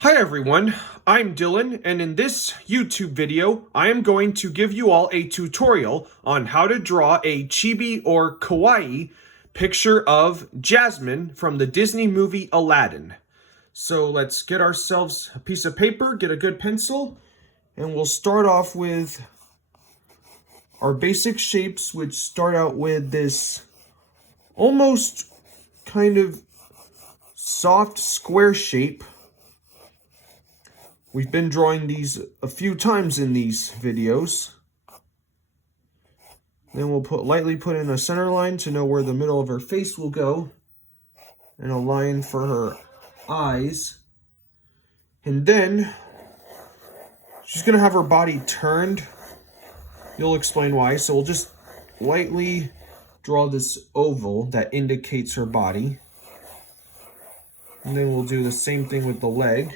Hi everyone, I'm Dylan, and in this YouTube video, I am going to give you all a tutorial on how to draw a chibi or kawaii picture of Jasmine from the Disney movie Aladdin. So let's get ourselves a piece of paper, get a good pencil, and we'll start off with our basic shapes, which start out with this almost kind of soft square shape. We've been drawing these a few times in these videos. Then we'll lightly put in a center line to know where the middle of her face will go, and a line for her eyes. And then she's gonna have her body turned. You'll explain why. So we'll just lightly draw this oval that indicates her body. And then we'll do the same thing with the leg.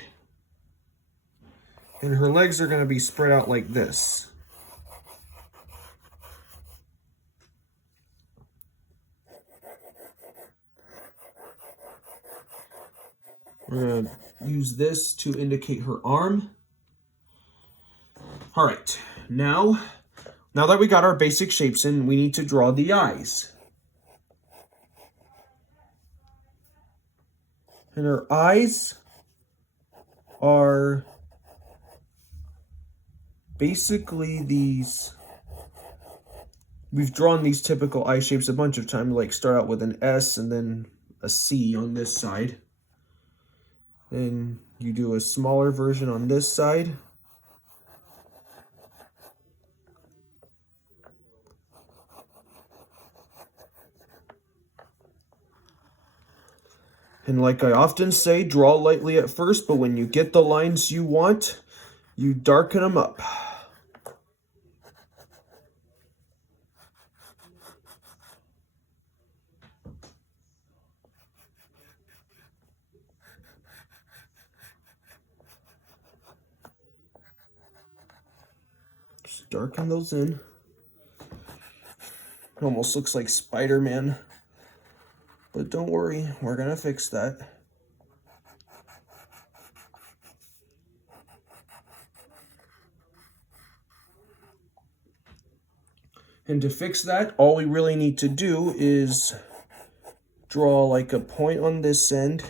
And her legs are gonna be spread out like this. We're gonna use this to indicate her arm. All right, now that we got our basic shapes in, we need to draw the eyes. And her eyes are basically these. We've drawn these typical eye shapes a bunch of times, like start out with an S and then a C on this side. Then you do a smaller version on this side. And like I often say, draw lightly at first, but when you get the lines you want, you darken them up. Just darken those in. It almost looks like Spider-Man. But don't worry, we're gonna fix that. And to fix that, all we really need to do is draw like a point on this end.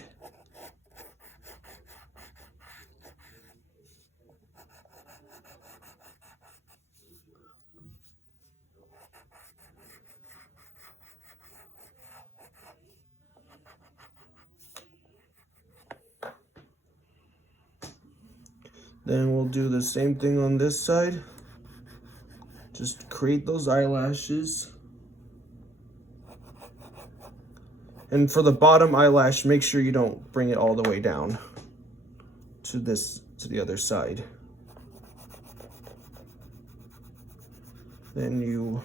Then we'll do the same thing on this side. Just create those eyelashes. And for the bottom eyelash, make sure you don't bring it all the way down to the other side. Then you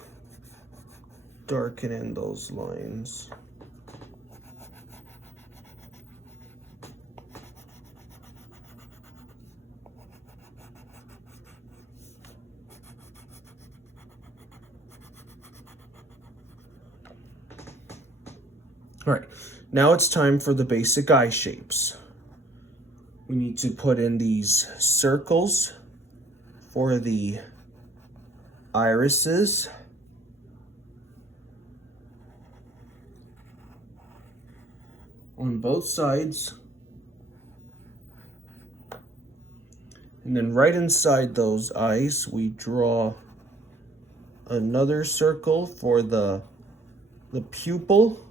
darken in those lines. All right, now it's time for the basic eye shapes. We need to put in these circles for the irises. On both sides. And then right inside those eyes, we draw another circle for the pupil.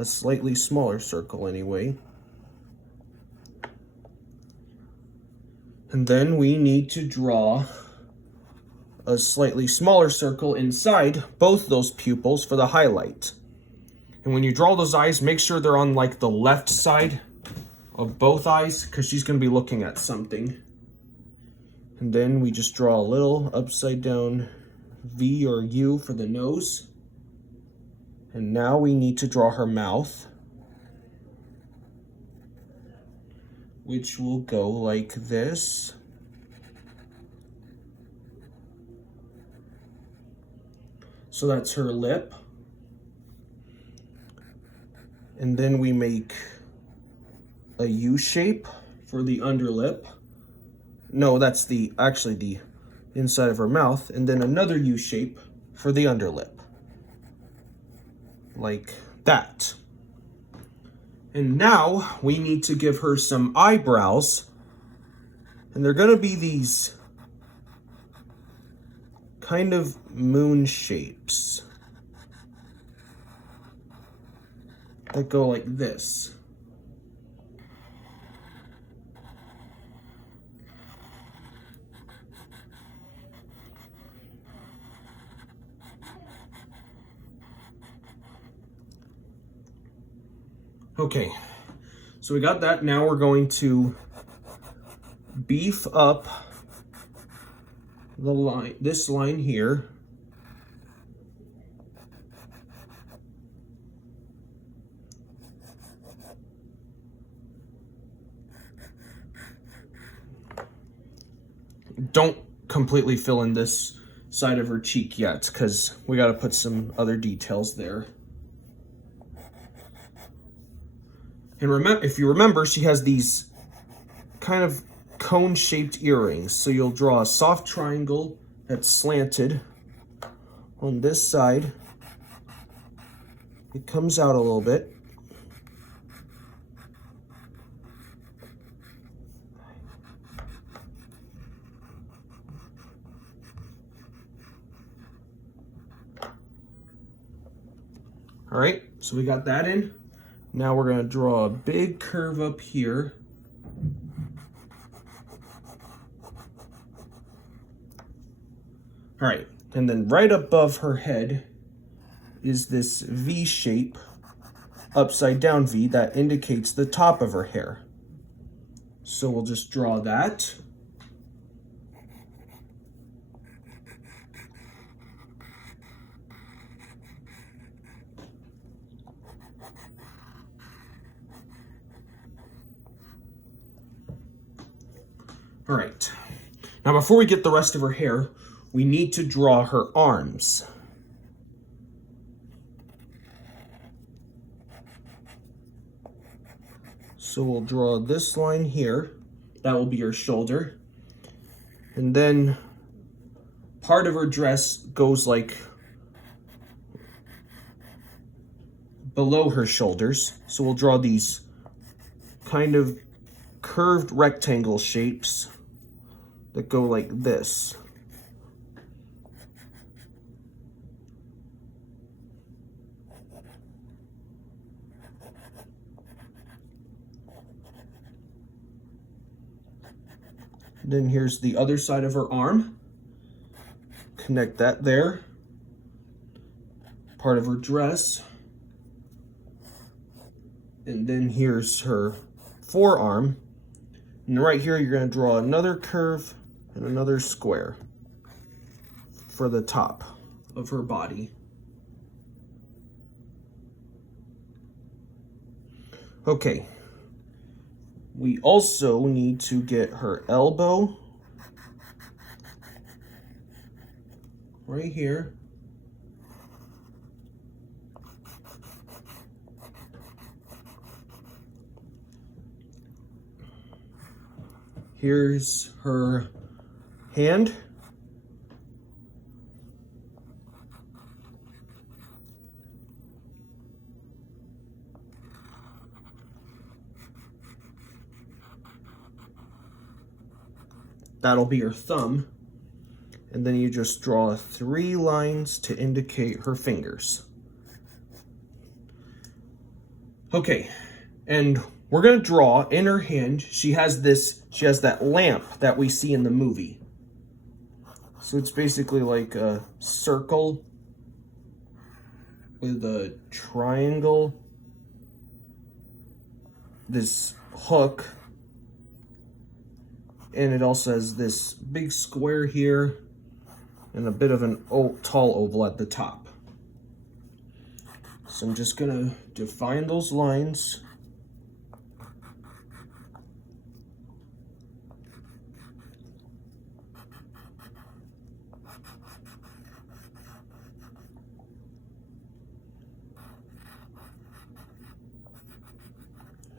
A slightly smaller circle anyway. And then we need to draw a slightly smaller circle inside both those pupils for the highlight. And when you draw those eyes, make sure they're on like the left side of both eyes, because she's going to be looking at something. And then we just draw a little upside down V or U for the nose. And now we need to draw her mouth, which will go like this. So that's her lip. And then we make a U shape for the underlip. No, that's actually the inside of her mouth. And then another U shape for the underlip. Like that. And now we need to give her some eyebrows. And they're gonna be these kind of moon shapes that go like this. Okay, so we got that. Now we're going to beef up the line, this line here. Don't completely fill in this side of her cheek yet, because we got to put some other details there. And remember, if you remember, she has these kind of cone-shaped earrings. So you'll draw a soft triangle that's slanted on this side. It comes out a little bit. All right, so we got that in. Now we're gonna draw a big curve up here. All right, and then right above her head is this V shape, upside down V, that indicates the top of her hair. So we'll just draw that. All right, now before we get the rest of her hair, we need to draw her arms. So we'll draw this line here. That will be her shoulder. And then part of her dress goes like below her shoulders. So we'll draw these kind of curved rectangle shapes that go like this. Then here's the other side of her arm. Connect that there. Part of her dress. And then here's her forearm. And right here, you're going to draw another curve and another square for the top of her body. Okay. We also need to get her elbow right here. Here's her hand. That'll be her thumb. And then you just draw 3 lines to indicate her fingers. Okay, and we're gonna draw in her hand, she has that lamp that we see in the movie. So it's basically like a circle with a triangle, this hook, and it also has this big square here and a bit of an tall oval at the top. So I'm just gonna define those lines.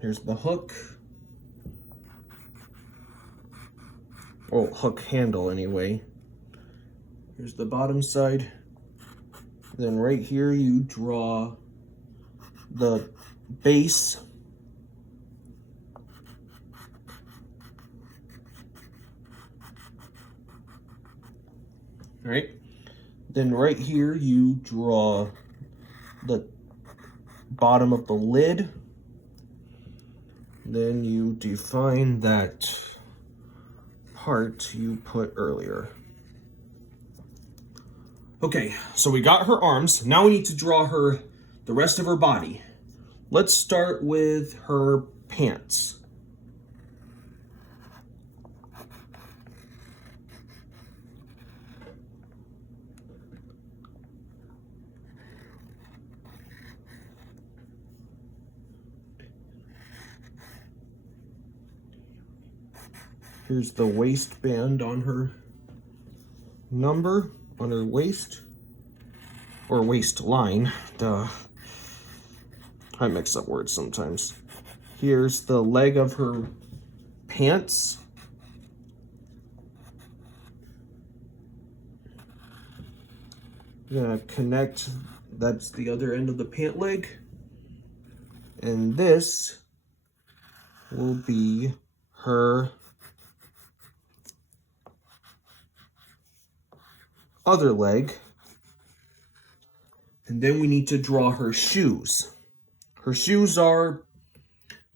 Here's the hook. Oh, hook handle anyway. Here's the bottom side. Then right here you draw the base. All right. Then right here you draw the bottom of the lid. Then you define that part you put earlier. Okay, so we got her arms. Now we need to draw the rest of her body. Let's start with her pants. Here's the waistband on her number, on her waist, or waistline, duh. I mix up words sometimes. Here's the leg of her pants. I'm gonna connect, that's the other end of the pant leg. And this will be her other leg. And then we need to draw her shoes. Her shoes are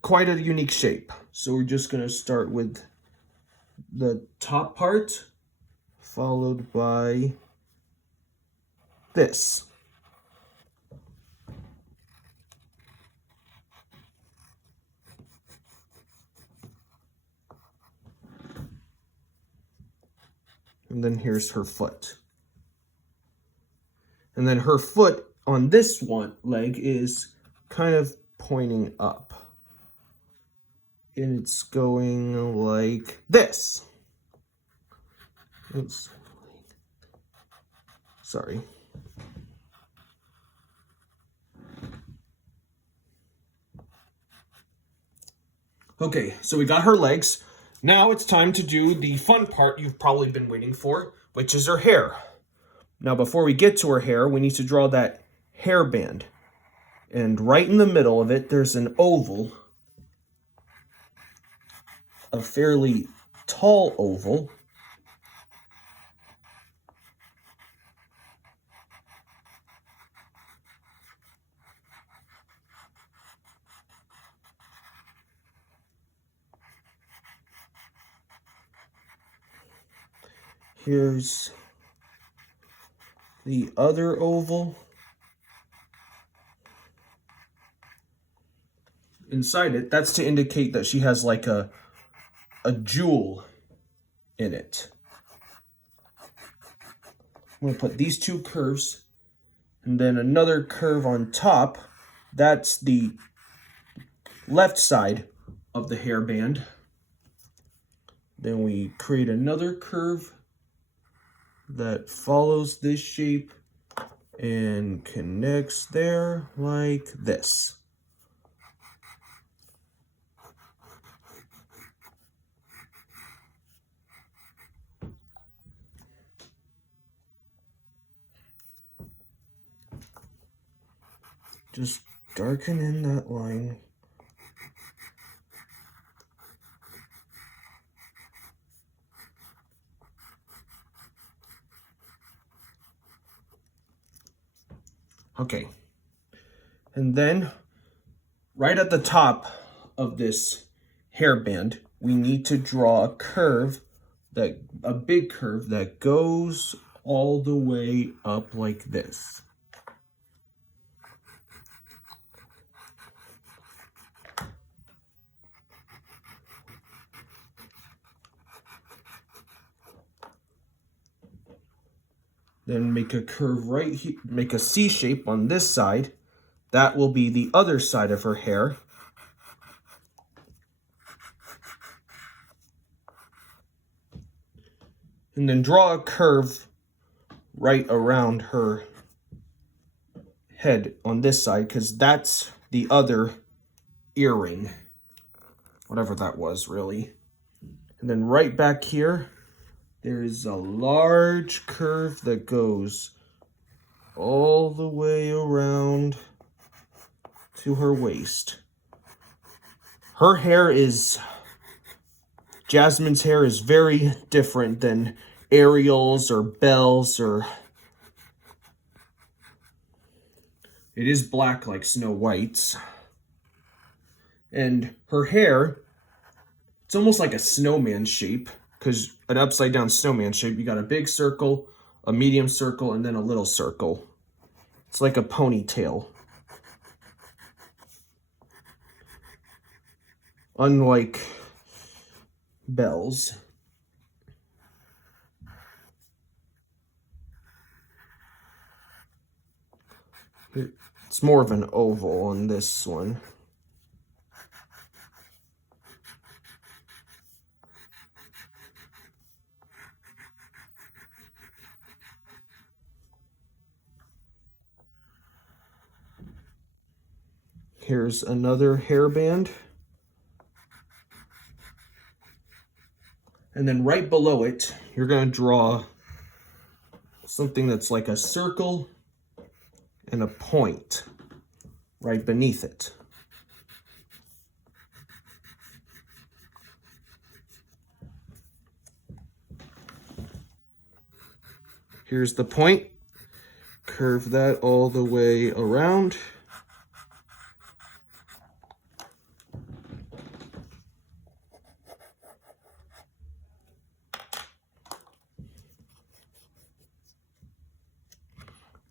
quite a unique shape. So we're just gonna start with the top part, followed by this. And then here's her foot. And then her foot on this one leg is kind of pointing up. And it's going like this. Oops. Sorry. Okay, so we got her legs. Now it's time to do the fun part you've probably been waiting for, which is her hair. Now before we get to her hair, we need to draw that hairband. And right in the middle of it, there's an oval, a fairly tall oval. Here's the other oval. Inside it, that's to indicate that she has like a jewel in it. I'm going to put these two curves and then another curve on top. That's the left side of the hairband. Then we create another curve that follows this shape and connects there like this. Just darken in that line. Okay. And then right at the top of this hairband, we need to draw a curve, a big curve that goes all the way up like this. Then make a curve right here, make a C shape on this side. That will be the other side of her hair. And then draw a curve right around her head on this side, because that's the other earring whatever that was, really. And then right back here, there is a large curve that goes all the way around to her waist. Her hair is, Jasmine's hair is very different than Ariel's or Belle's, or it is black like Snow White's. And her hair, it's almost like a snowman shape, because an upside down snowman shape, you got a big circle, a medium circle, and then a little circle. It's like a ponytail. Unlike Belle's. It's more of an oval on this one. Here's another hairband. And then right below it, you're going to draw something that's like a circle and a point right beneath it. Here's the point. Curve that all the way around.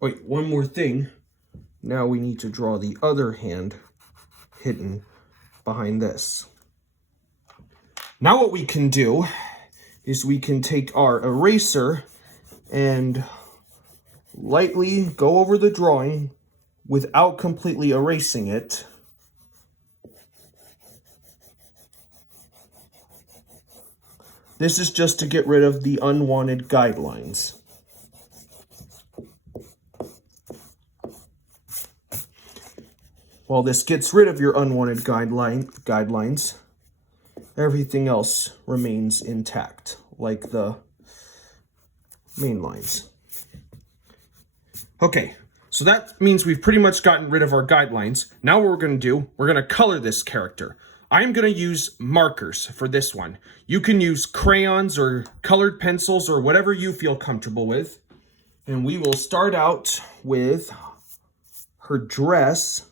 Wait, one more thing. Now we need to draw the other hand hidden behind this. Now what we can do is we can take our eraser and lightly go over the drawing without completely erasing it. This is just to get rid of the unwanted guidelines. While this gets rid of your unwanted guidelines, everything else remains intact, like the main lines. Okay, so that means we've pretty much gotten rid of our guidelines. Now what we're going to do, we're going to color this character. I'm going to use markers for this one. You can use crayons or colored pencils or whatever you feel comfortable with. And we will start out with her dress.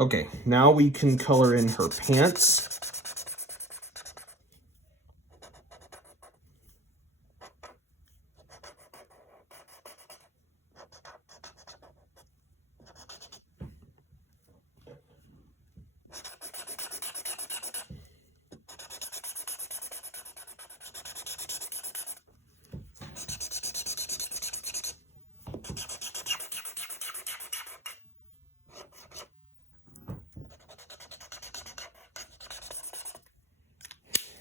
Okay, now we can color in her pants.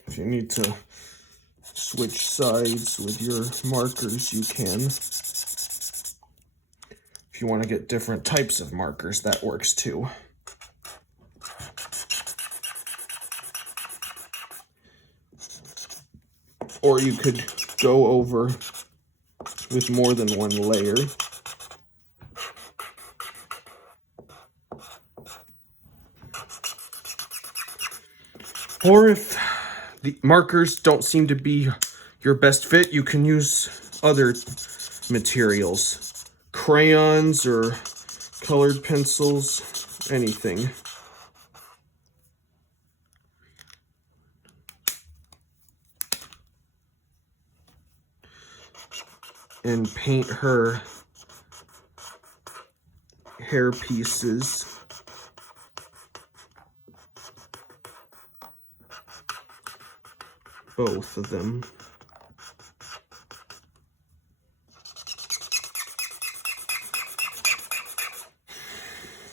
If you need to switch sides with your markers, you can. If you want to get different types of markers, that works too. Or you could go over with more than one layer. Or if the markers don't seem to be your best fit, you can use other materials. Crayons or colored pencils, anything. And paint her hair pieces. both of them.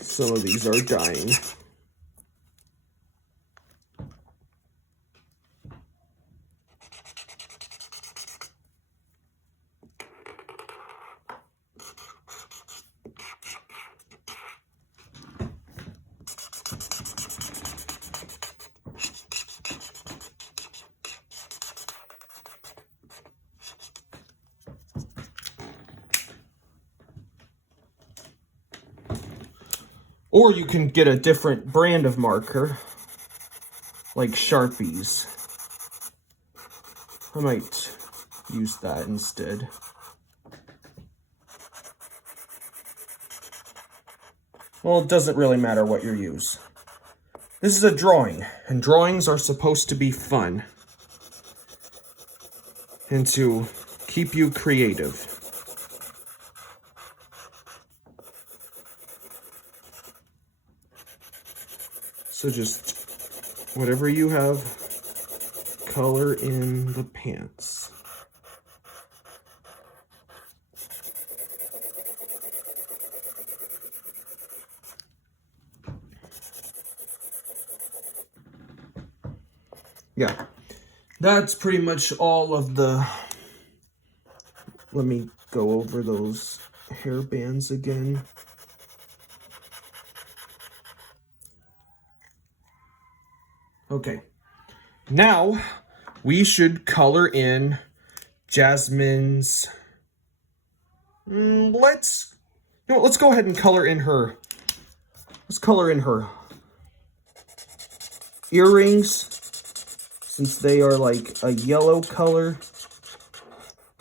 Some of these are dying. Or you can get a different brand of marker, like Sharpies. I might use that instead. Well, it doesn't really matter what you use. This is a drawing, and drawings are supposed to be fun and to keep you creative. So just whatever you have, color in the pants. Yeah, that's pretty much all of the, let me go over those hair bands again. Okay, now we should color in Jasmine's, let's go ahead and color in her, let's color in her earrings, since they are like a yellow color,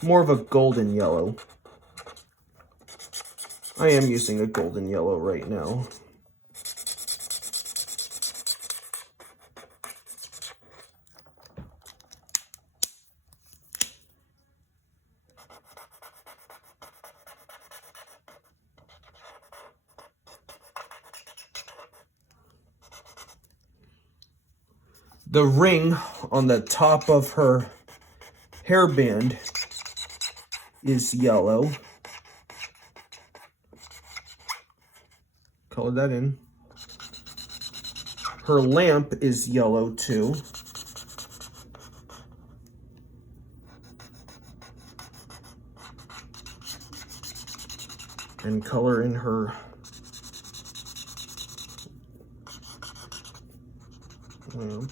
more of a golden yellow. I am using a golden yellow right now. The ring on the top of her hairband is yellow. Color that in. Her lamp is yellow too. And color in her lamp.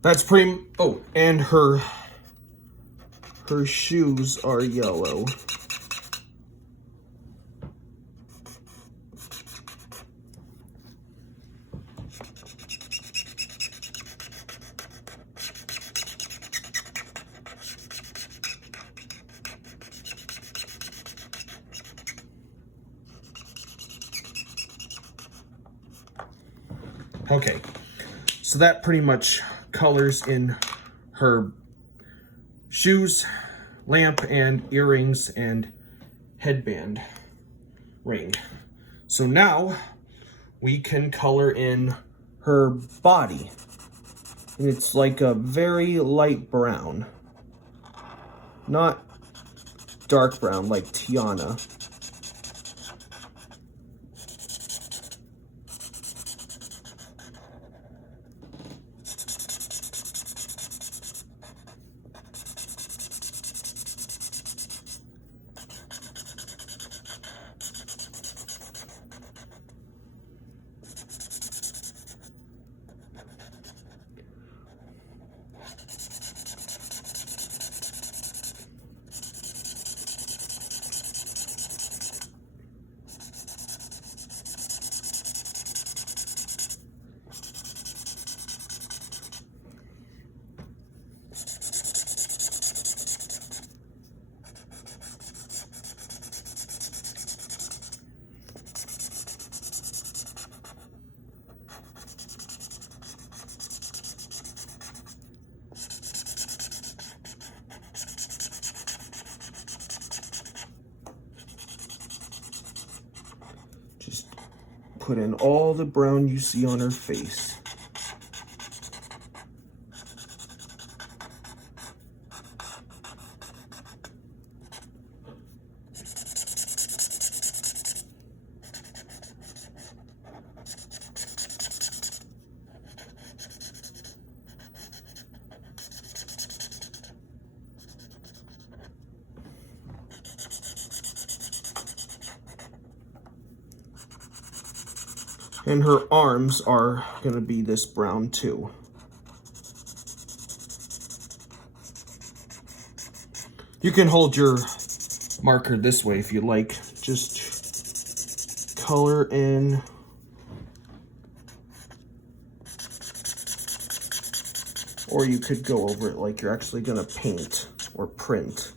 That's pretty, oh, and her shoes are yellow. Okay, so that pretty much colors in her shoes, lamp, and earrings, and headband ring. So now we can color in her body. And it's like a very light brown. Not dark brown like Tiana. put in all the brown you see on her face. And her arms are going to be this brown too. You can hold your marker this way if you like. Just color in. Or you could go over it like you're actually going to paint or print.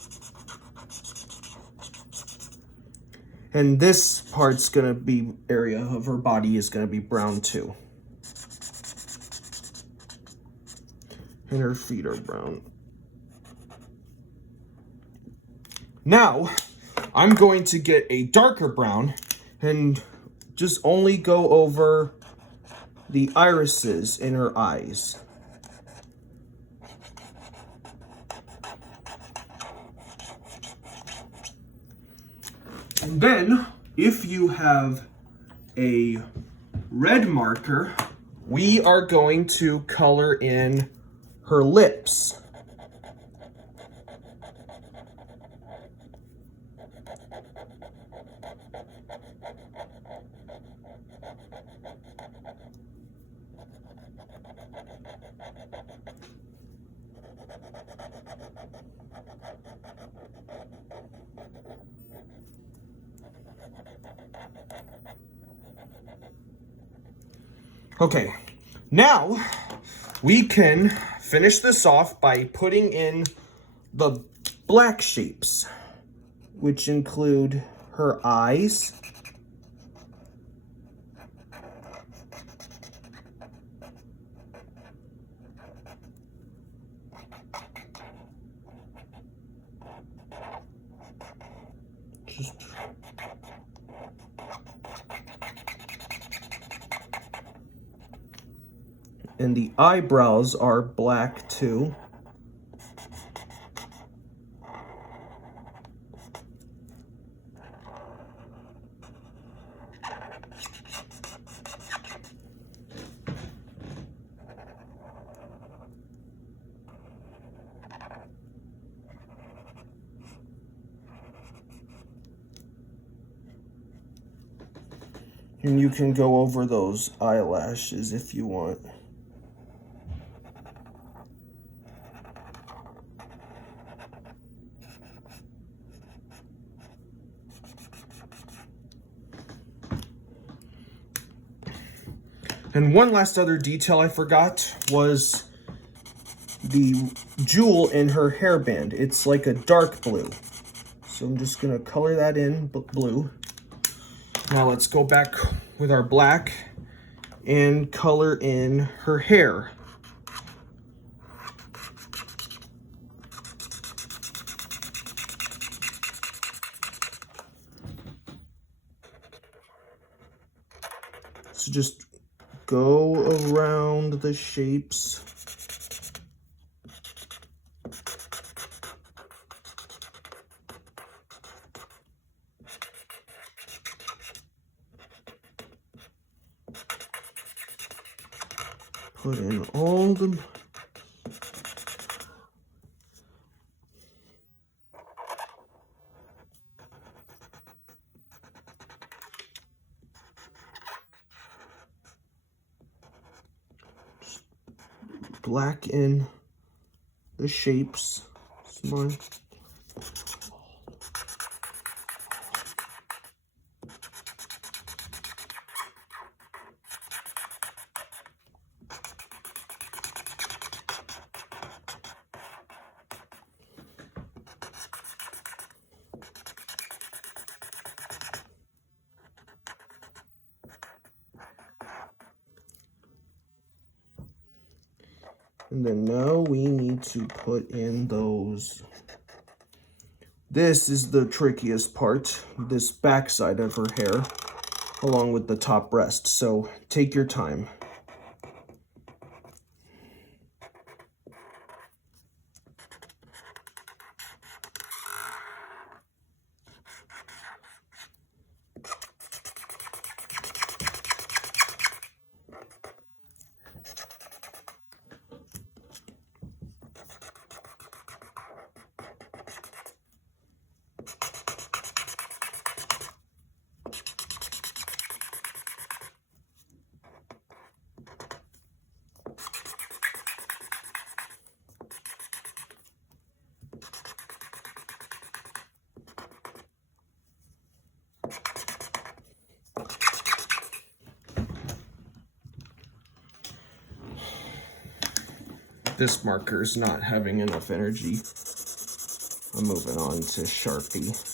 And this part's going to be, area of her body is going to be brown too. And her feet are brown. Now, I'm going to get a darker brown and just only go over the irises in her eyes. And then, if you have a red marker, we are going to color in her lips. Okay, now we can finish this off by putting in the black shapes, which include her eyes, and the eyebrows are black too. And you can go over those eyelashes if you want. And one last other detail I forgot was the jewel in her hairband. It's like a dark blue. So I'm just gonna color that in blue. Now let's go back with our black and color in her hair. So just go around the shapes. Put in all the black in the shapes. Smart. And then now we need to put in those. This is the trickiest part, this backside of her hair. along with the top breast. So take your time. This marker is not having enough energy. I'm moving on to Sharpie.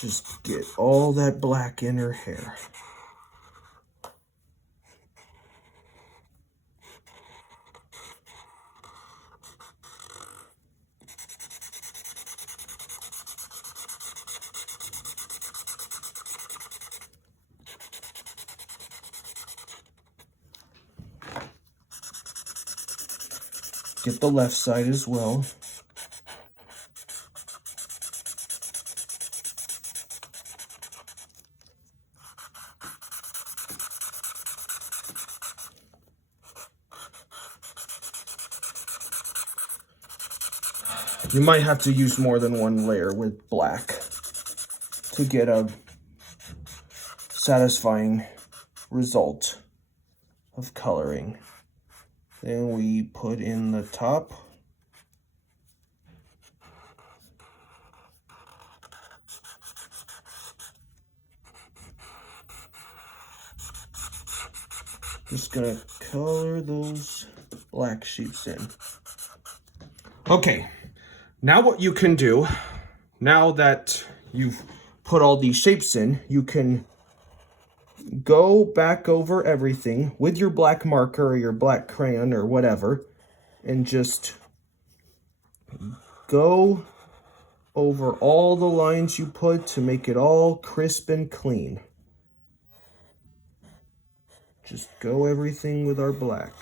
Just get all that black in her hair. Get the left side as well. You might have to use more than one layer with black to get a satisfying result of coloring. Then we put in the top. Just gonna color those black sheeps in. Okay. Now what you can do, now that you've put all these shapes in, you can go back over everything with your black marker or your black crayon or whatever, and just go over all the lines you put to make it all crisp and clean. Just go everything with our black.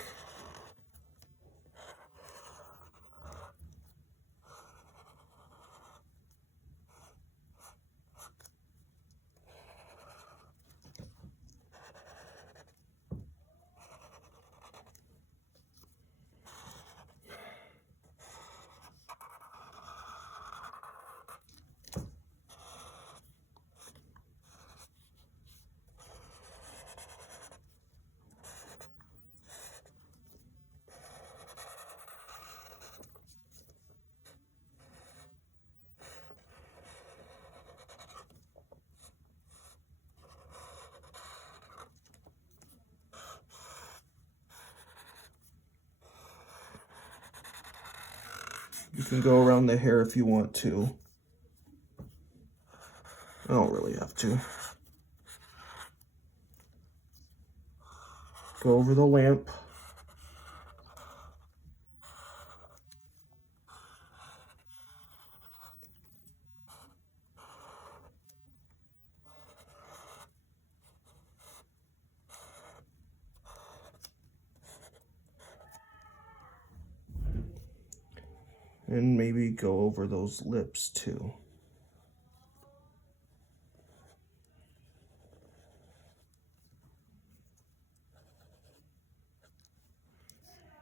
You can go around the hair if you want to. I don't really have to. Go over the lamp. And maybe go over those lips too.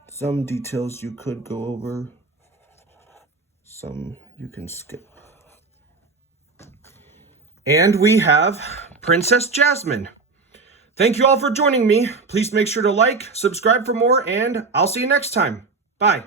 Some details you could go over, some you can skip. And we have Princess Jasmine. Thank you all for joining me. Please make sure to like, subscribe for more, and I'll see you next time. Bye.